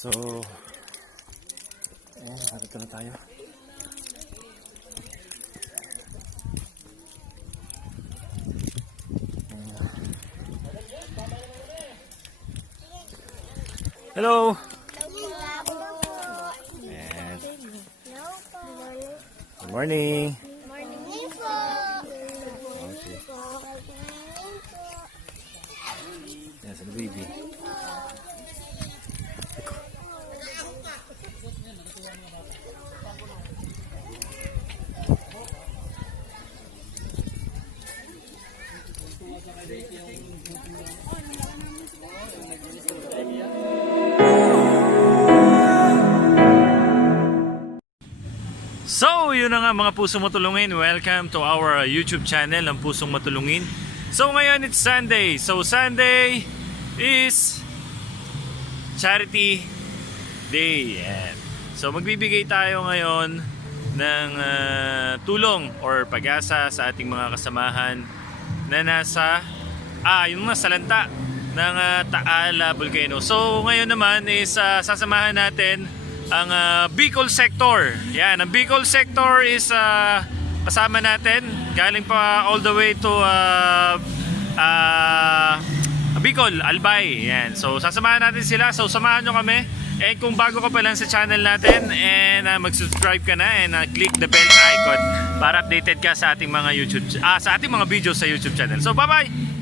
So, ayan, narito na tayo. Hello! Ayan. Good morning! Okay. Ayan, sa baby. So, yun na nga mga pusong matulungin. Welcome to our YouTube channel, ang Pusong Matulungin. So, ngayon it's Sunday. So, Sunday is Charity Day. Yan. So, magbibigay tayo ngayon ng tulong or pag-asa sa ating mga kasamahan na nasa yung nasa lanta ng Taal Volcano. So, ngayon naman is sasamahan natin ang Bicol sector. Yan, ang Bicol sector is kasama natin. Galing pa all the way to Bicol, Albay. Yan. So sasamahan natin sila. So samahan nyo kami. And kung bago ka pa lang sa channel natin and mag-subscribe ka na and click the bell icon para updated ka sa ating mga YouTube sa ating mga videos sa YouTube channel. So bye-bye.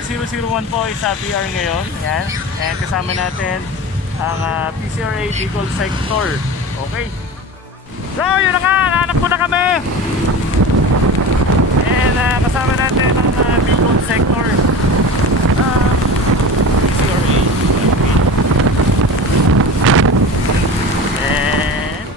Si 001 po is sa PR ngayon. Yan. And kasama natin ang PCRA Bicol sector. Okay. So yun na nga, nahanap ko na kami. And kasama natin ang Bicol sector. PCRA. And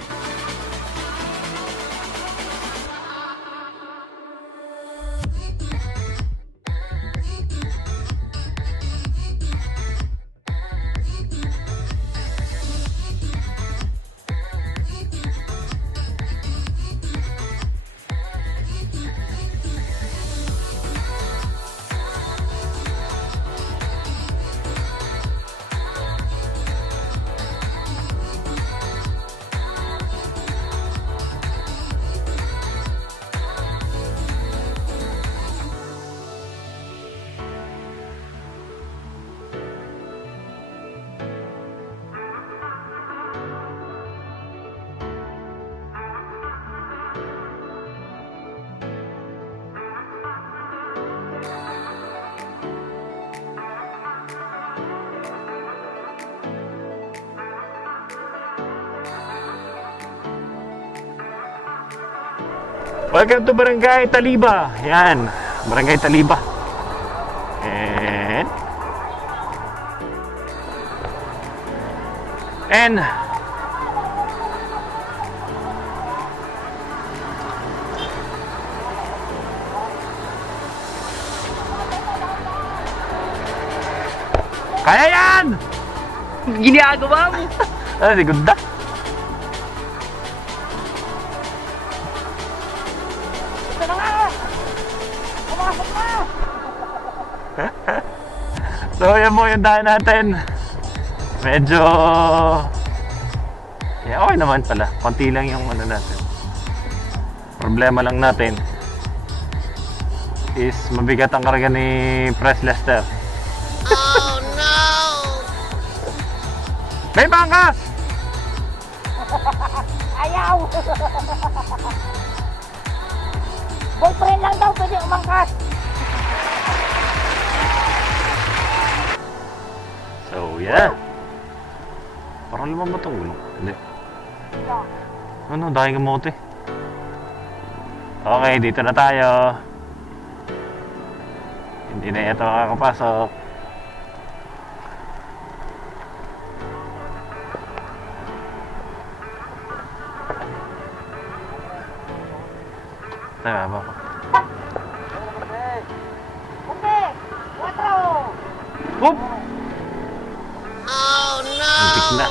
welcome to Barangay Taliba. Yan, Barangay Taliba. And kaya yan! Ginagawa mo! Si Gunda. So yan mo yung daan natin. Medyo okay naman pala. Konti lang yung ano natin. Problema lang natin is mabigat ang karga ni Press Lester. Oh no! May bangkas! Ayaw! Boyfriend lang daw pwede umangkas. So yeah. Parang lumang batong gulong. Hindi. Ano, dahil kamote. Okay, dito na tayo. Hindi na ito makakapasok. Tama ba? Kunti! 4! Whoop! Oh no! Muntik na.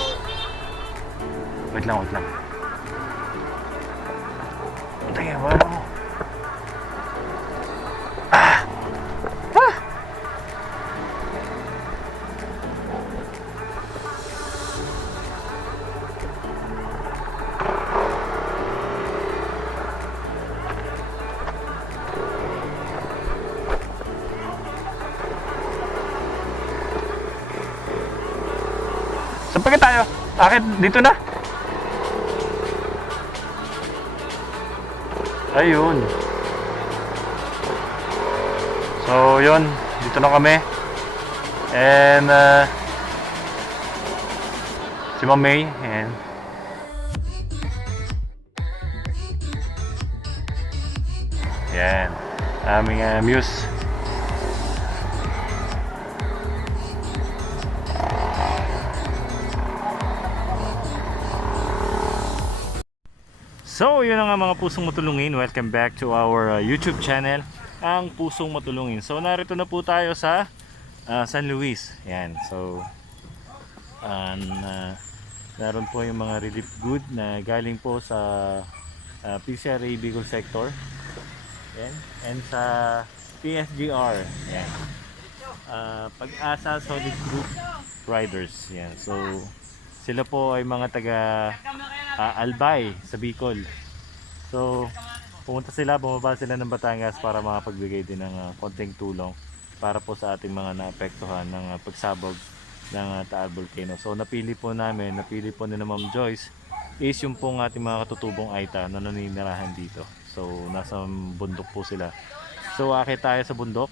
Wait lang, wait lang. Teka, wala mo. Saan pa tayo? Akit, dito na. Ayun. So, yun. Dito na kami. And, si Ma'am May. And, yan. Aming muse. So, yun na nga mga pusong matulungin. Welcome back to our YouTube channel, Ang Pusong Matulungin. So, narito na po tayo sa San Luis. Yan. So, naroon po yung mga relief good na galing po sa PCRA Bicol Sector. Yan. And sa PSGR. Yan. Pag-asa Solid Group Riders. Yan. So, sila po ay mga taga Albay sa Bicol. So, bumaba sila ng Batangas para makapagbigay din ng konting tulong para po sa ating mga naapektuhan ng pagsabog ng Taal Volcano. So, napili po ni Ma'am Joyce is yung pong ating mga katutubong Aita na naninirahan dito. So, nasa bundok po sila. So, akit tayo sa bundok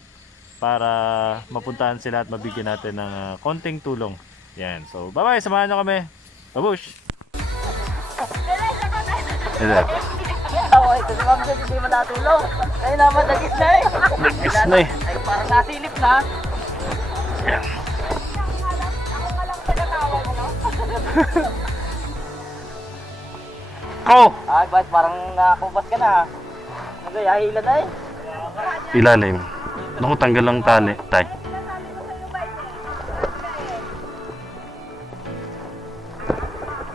para mapuntahan sila at mabigyan natin ng konting tulong. Yan. So, bye-bye. Samahan nyo kami. Babush! Hello. Okay, kasi ma'am Jess, hindi mo natulong. Ay naman, nagis na eh. Nagis na eh. Ay, parang nasilip na. Yan. Ko! Ay, ba't parang nakakubas ka na. Nagayahila na eh. Ilalim. Naku, tanggal lang tali. Tay.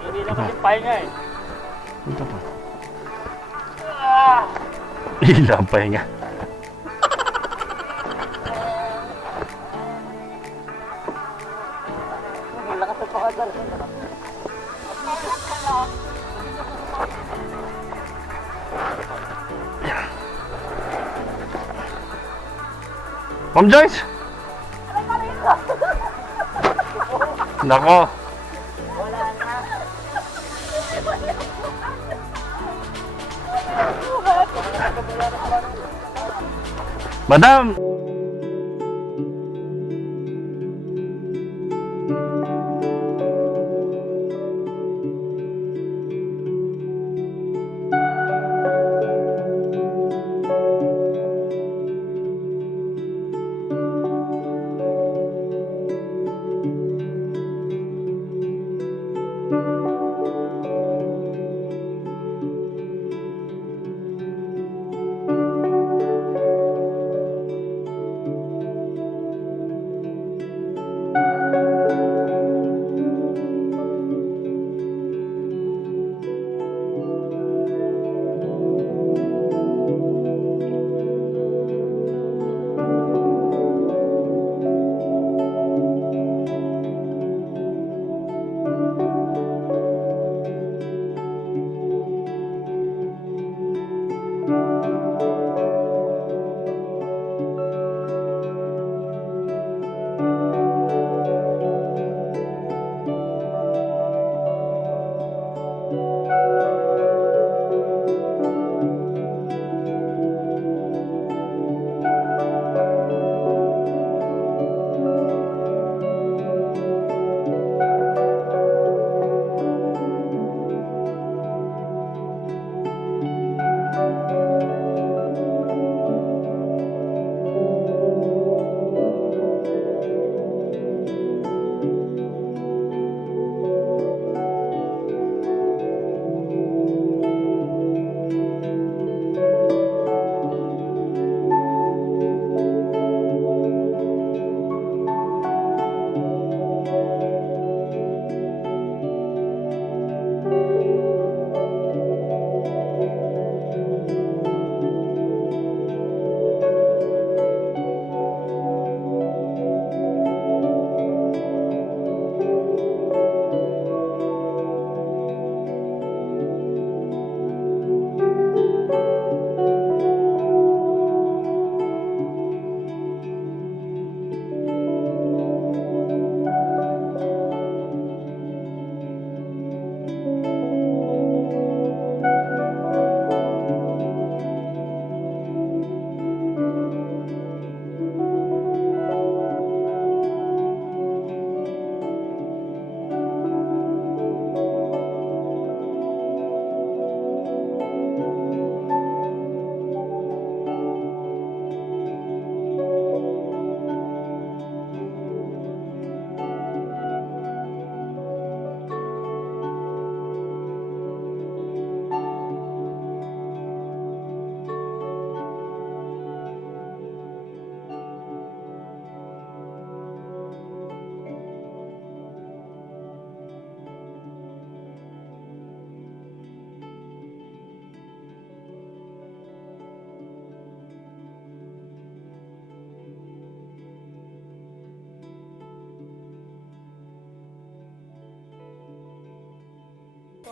Hindi naman yung pahinga eh. Ito pa. Ilang pahinga. Ang lakas ng pakadar. Ma'am Joyce! Nako! Wala na. Madam!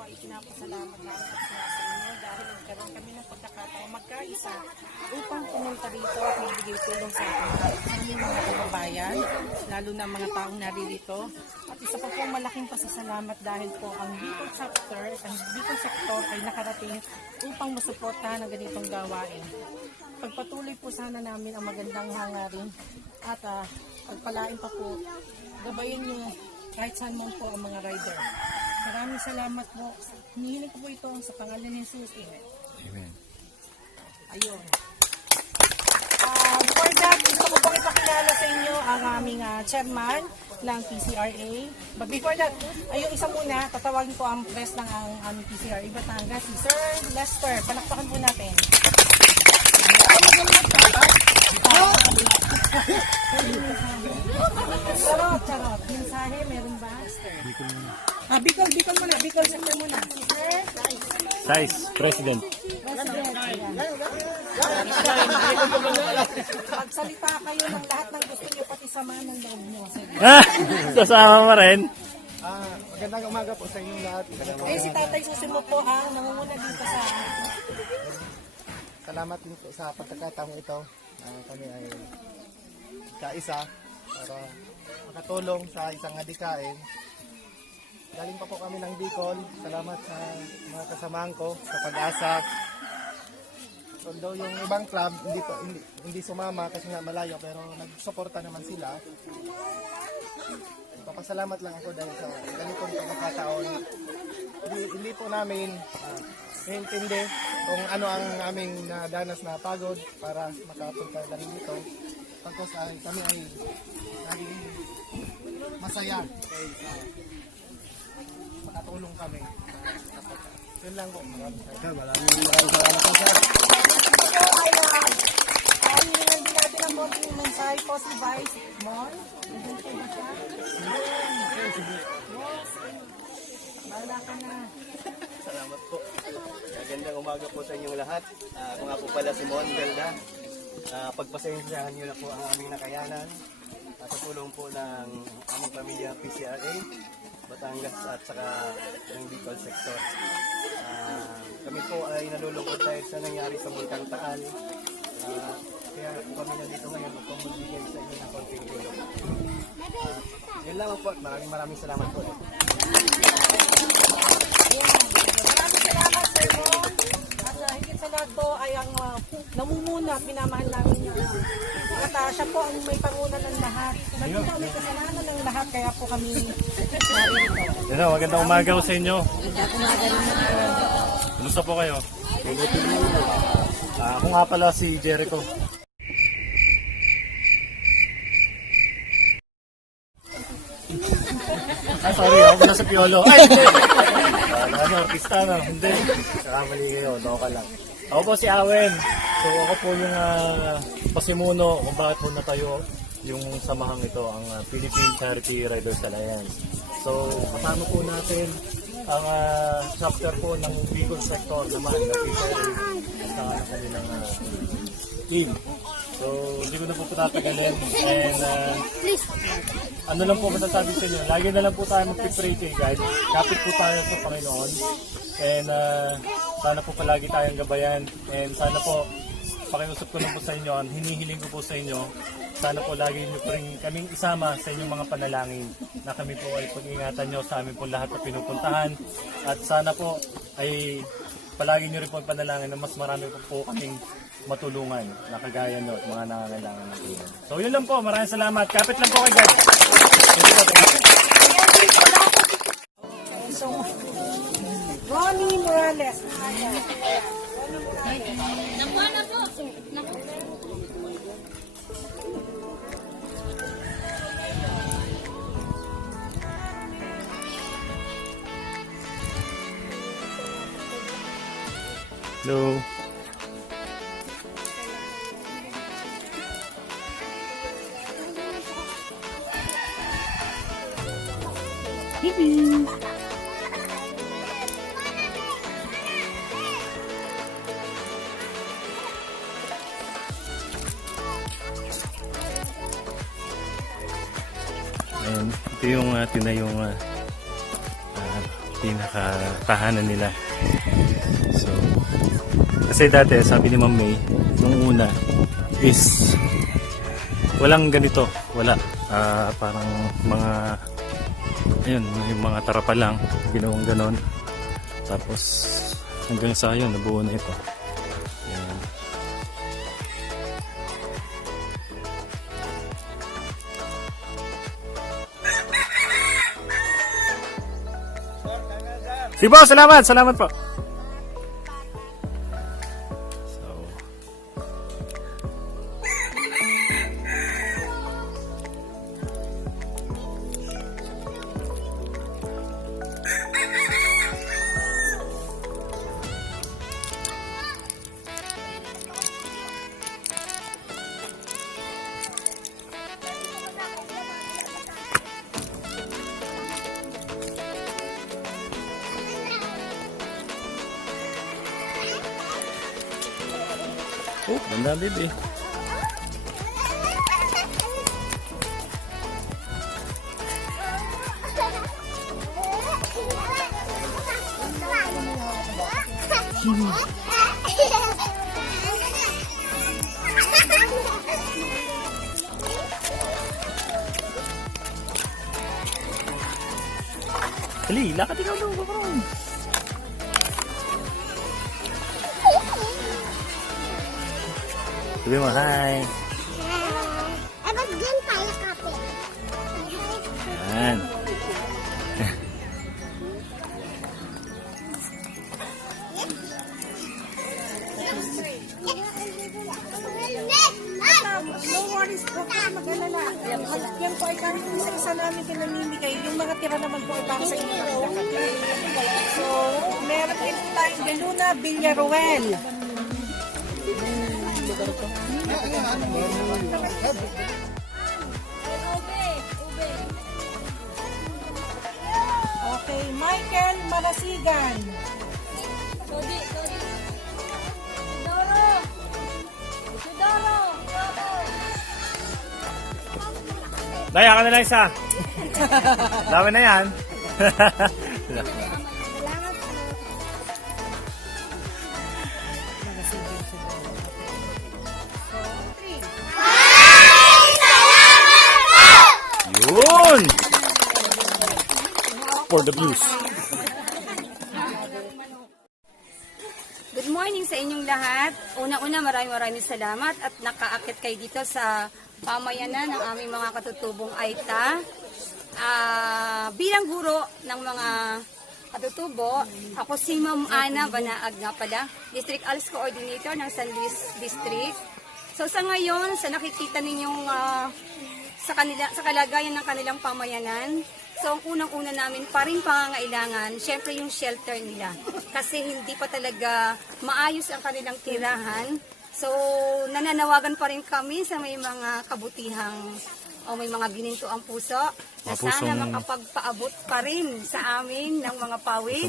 ay pinapasalamat namin at sa inyo dahil nagkaroon kami ng pagkakataon magkaisa upang pumunta rito at magbigay tulong sa aming mga kababayan, lalo na mga taong naririto. At isa pa po malaking pasasalamat dahil po ang Bicol Sector ay nakarating upang masuportahan ang ganitong gawain. Pagpatuloy po sana namin ang magandang hangarin at pagpalain pa po, gabayin niyo kahit saan mo po ang mga rider. Maraming salamat po. Hinihiling ko po ito sa pangalan ni Jesus. Amen. Ayun. Before that, gusto ko pong ipakilala sa inyo ang aming chairman ng PCRA. But before that, ayun isa muna, tatawagin ko ang press ng aming PCRA Batangas, si Sir Lester. Palakpakan po natin. Charot. Mensahe, meron ba? Bicol muna. Bicol Sector muna. Sir? Size, President. Magsalita kayo ng lahat ng gusto niyo, pati sama ng loob niyo. Sasama mo rin. Magandang umaga po sa inyong lahat. Si Tatay Susi mo po ang nangunguna dito sa... Salamat din po sa pagkakataong ito. Kami ay kaisa para makatulong sa isang adikain. Galing pa po kami ng Bicol. Salamat sa mga kasamahan ko sa Pag-asa. Although yung ibang club hindi sumama kasi nga malayo, pero nagsuporta naman sila. Papasalamat lang ako dahil sa ganitong pagkakataon. Hindi po namin naintindi kung ano ang aming nadanas na pagod para makapunta lang dito. Pagkos kami ay naging masaya dahil makatulong kami. Yun lang po. Maraming salamat po, sir. Ay, hiningan din natin ang konting mensahe po si Vice Mon. Hindi po ba siya? Bala ka na. Salamat po. Magandang umaga po sa inyong lahat. Ako nga po pala si Mon Belda. Pagpasensyahan niyo na po ang aming nakayanan. Sa tulong po ng aming pamilya PCRA, Batangas at saka ng Bicol Sector. Kami po ay nalulungkot dahil sa nangyari sa Bulkang Taal. Kaya kami nandito ngayon upang magbigay sa inyo ng konting tulong. Yun lang po at maraming salamat po. Maraming salamat, Sir Mon. At higit sa lahat po ay ang namumuna, pinamahal namin niya. At siya po ang may panguna ng lahat. Nandito may kasalanan ng lahat, kaya po kami narito. Magandang umaga po sa inyo. Kumusta po kayo? Ako nga pala si Jericho. Sorry, ako pala sa Piolo. Ay, hindi! Artista na. Hindi. Kakamali kayo. Doka lang. Ako po si Awen. So ako po yung pasimuno kung bakit po natayo yung samahang ito, ang Philippine Charity Riders Alliance. So kasama po natin ang chapter po ng Bicol Sector naman na PCRA sa kanilang team. So hindi ko na po tatagalin and ano lang po masasabi sa inyo, lagi na lang po tayo mag-pray kay God. Kapit po tayo sa Panginoon and sana po palagi tayong gabayan and sana po pakiusap ko lang po sa inyo, hinihiling ko po sa inyo, sana po lagi nyo po rin kaming isama sa inyong mga panalangin na kami po ay pag-ingatan nyo sa amin po lahat na pinupuntahan at sana po ay palagi nyo rin po panalangin na mas marami po kaming matulungan na kagaya nyo at mga nangangailangan ng tulong. So yun lang po, maraming salamat. Kapit lang po kay God. So, Ronnie Morales. Hello. Ayan, ito yung tinayong pinakatahanan nila. So, kasi dati, sabi ni Ma'am May, nung una, is walang ganito. Wala. Parang mga, ayun, yung mga tarapa lang, ginawang ganon. Tapos, hanggang sa yun, nabuo na ito. Ayan. Si boss, salamat! Salamat po! So, oh, ganda baby. Dali, lakad ikaw daw, kaparang. Sabi mo, hi. Eh, ba't dyan tayo kapit? Yan. No worries po, mag-alala. Yan po ay kahit isa-isa namin pinamimigay. Yung mga tira naman po ay para sa inyo lahat. So, meron din po tayong De Luna Villaruel. Okay, Michael Marasigan. Daya ka na lang isa. Dami na yan. Yun! For the views. Good morning sa inyong lahat. Una-una maraming salamat at nakaakit kayo dito sa pamayanan ng aming mga katutubong Aita. Bilang guro ng mga katutubo, ako si Ma'am Ana Banaag nga pala, District ALS Coordinator ng San Luis District. So sa ngayon, sa nakikita ninyong sa kalagayan ng kanilang pamayanan, so ang unang-una namin pa rin pangangailangan, syempre yung shelter nila. Kasi hindi pa talaga maayos ang kanilang tirahan. So nananawagan pa rin kami sa may mga kabutihang o may mga gininto ang puso na sana makapagpaabot pa rin sa amin ng mga pawid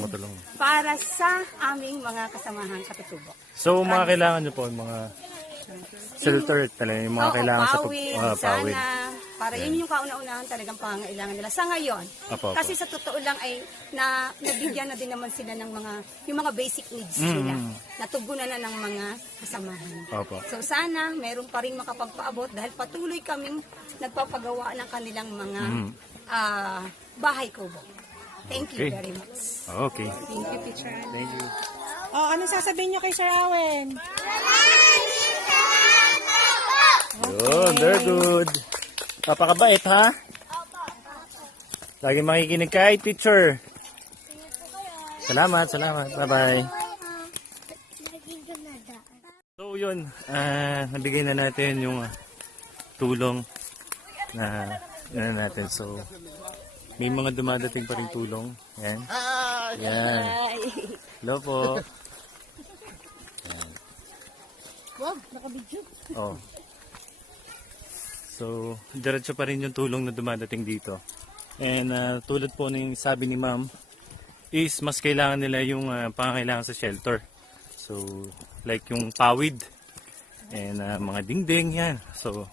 para sa aming mga kasamahang katutubo. So, mga kailangan nyo po, mga shelter talaga, yung mga kailangan sa pawid, pawid. sana. Para yun yung kauna-unahan talagang pangangailangan nila. Sa ngayon, Apo. kasi sa totoo lang ay nabigyan na din naman sila ng yung mga basic needs nila. Natugunan na ng mga kasamahan. Opo. So sana meron pa rin makapagpaabot dahil patuloy kaming nagpapagawa ng kanilang mga bahay kubo. Thank you Okay. very much. Okay. Thank you, teacher. Thank you. Oh, anong sasabihin nyo kay Sir Awen? Yun, very good. Napakabait, ha? Lagi makikinig kay teacher. Salamat. Bye-bye. So, yun. Nabigay na natin yung tulong na natin. So, may mga dumadating pa rin tulong. Yan. Yan. Hello po. Yan. Wow, nakabidyo. Oh. So, diretso pa rin yung tulong na dumadating dito. And tulad po ng sabi ni ma'am, is mas kailangan nila yung pangangailangan sa shelter. So, like yung pawid and mga dingding yan. So,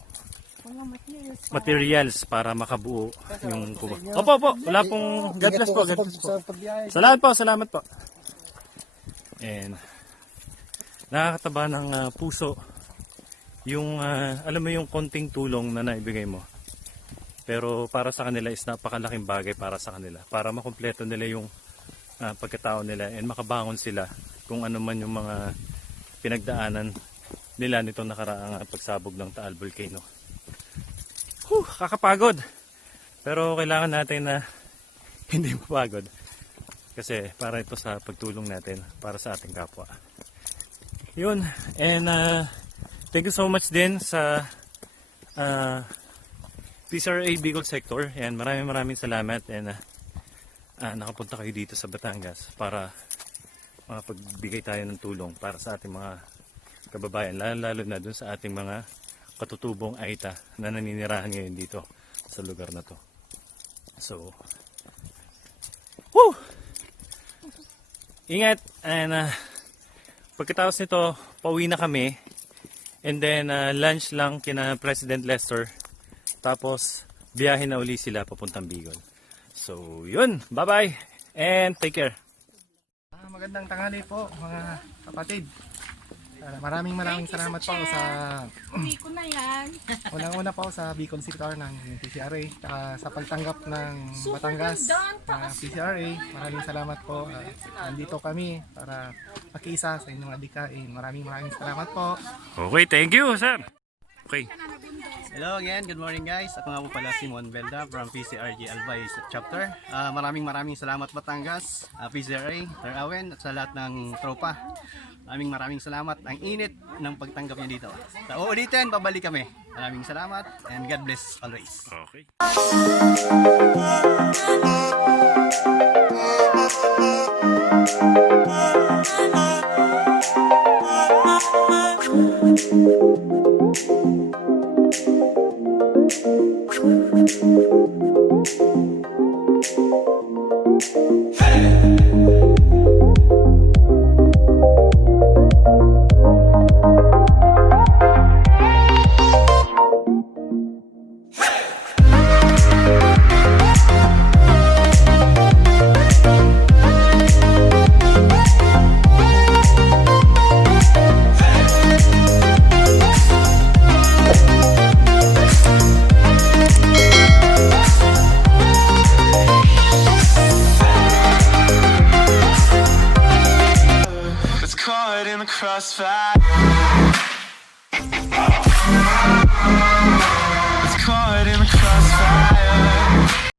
materials para makabuo yung kubo. Opo, opo. Wala pong... God bless po. God bless po. Salamat po. Salamat po. And nakakataba ng puso yung alam mo yung konting tulong na naibigay mo. Pero para sa kanila is napakalaking bagay para sa kanila. Para makumpleto nila yung pagkatao nila and makabangon sila kung ano man yung mga pinagdaanan nila nitong nakaraang pagsabog ng Taal Volcano. Kakapagod. Pero kailangan natin na hindi mapagod. Kasi para ito sa pagtulong natin para sa ating kapwa. Yun. And thank you so much din sa PCRA Bicol Sector. And maraming salamat. And nakapunta kayo dito sa Batangas para makapagbigay tayo ng tulong para sa ating mga kababayan. Lalo na dun sa ating mga katutubong Aita na naninirahan ngayon dito sa lugar na to. So, woo! Ingat! And pagkatapos nito, pauwi na kami. And then lunch lang kina President Lester. Tapos biyahe na uli sila papuntang Bicol. So, yun! Bye-bye! And take care! Magandang tanghali po mga kapatid. Maraming salamat po sa Uwi ko na yan. unang-una po sa Bicol Sector ng PCRA sa pagtanggap ng Batangas PCRA. Maraming salamat po. Nandito kami para makiisa sa inyong adikain. Maraming salamat po. Okay, thank you, sir! Okay. Hello again, good morning guys. Ako nga po pala si Mon Belda from PCRG Albay chapter. Maraming salamat Batangas, PCRA, Sir Awen at sa lahat ng tropa. Maraming salamat. Ang init ng pagtanggap niyo dito. Sa uulitin, babalik kami. Maraming salamat and God bless always. Okay. Caught in the crossfire. It's caught in the crossfire.